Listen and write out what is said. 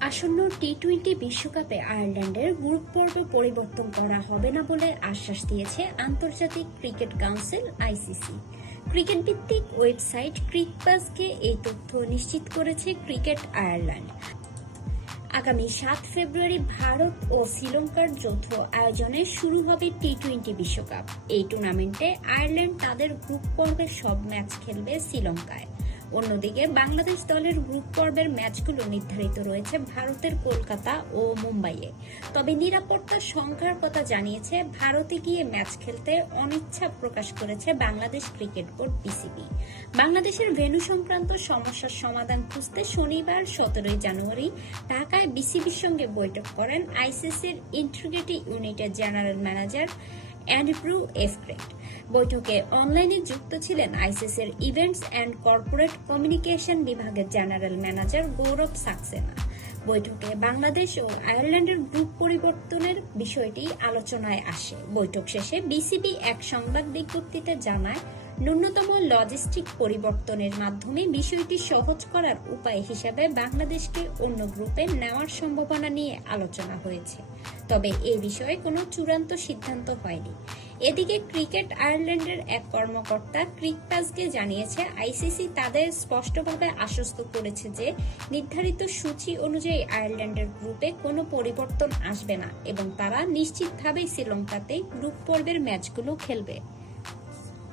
আসন্ন টি-টোয়েন্টি বিশ্বকাপে আয়ারল্যান্ডের গ্রুপ পর্ব পরিবর্তন করা হবে না বলে আশ্বাস দিয়েছে আন্তর্জাতিক ক্রিকেট কাউন্সিল আইসিসি। ক্রিকেট ভিত্তিক ওয়েবসাইট ক্রিকবাজকে এই তথ্য নিশ্চিত করেছে ক্রিকেট আয়ারল্যান্ড। আগামী 7 ফেব্রুয়ারি ভারত ও শ্রীলঙ্কার যৌথ আয়োজনে শুরু হবে টি-টোয়েন্টি বিশ্বকাপ। এই টুর্নামেন্টে আয়ারল্যান্ড তাদের গ্রুপ পর্বের সব ম্যাচ খেলবে শ্রীলঙ্কায়। অন্যদিকে বাংলাদেশ দলের গ্রুপ পর্বের ম্যাচগুলো নির্ধারিত রয়েছে ভারতের কলকাতা ও মুম্বাইয়ে। তবে নিরাপত্তার শঙ্কার কথা জানিয়েছে ভারতে গিয়ে ম্যাচ খেলতে অনিচ্ছা প্রকাশ করেছে বাংলাদেশ ক্রিকেট বোর্ড বিসিবি। বাংলাদেশের ভেন্যু সংক্রান্ত সমস্যার সমাধান খুঁজতে শনিবার 17 জানুয়ারি ঢাকায় বিসিবির সঙ্গে বৈঠক করেন আইসিসির ইন্টিগ্রিটি ইউনিটের জেনারেল ম্যানেজার অ্যান্ড্রু এফক্রেট। বৈঠকে অনলাইনে যুক্ত ছিলেন আইসিসির ইভেন্টস অ্যান্ড কর্পোরেট কমিউনিকেশন বিভাগের জেনারেল ম্যানেজার গৌরব সাক্সেনা। বৈঠকে বাংলাদেশ ও আয়ারল্যান্ডের গ্রুপ পরিবর্তনের বিষয়টি আলোচনায় আসে। বৈঠক শেষে বিসিবি এক সংবাদ বিজ্ঞপ্তিতে জানায়, ন্যূনতম লজিস্টিক পরিবর্তনের মাধ্যমে বিষয়টি সহজ করার উপায় হিসেবে বাংলাদেশকে অন্য গ্রুপে নেওয়ার সম্ভাবনা নিয়ে আলোচনা হয়েছে। তবে এ বিষয়ে কোনো চূড়ান্ত সিদ্ধান্ত হয়নি। এদিকে ক্রিকেট আয়ারল্যান্ডের এক কর্মকর্তা ক্রিকবাজকে জানিয়েছে, আইসিসি তাদের স্পষ্টভাবে আশ্বস্ত করেছে যে নির্ধারিত সূচি অনুযায়ী আয়ারল্যান্ডের গ্রুপে কোনো পরিবর্তন আসবে না এবং তারা নিশ্চিতভাবেই শ্রীলঙ্কাতে গ্রুপ পর্বের ম্যাচগুলো খেলবে।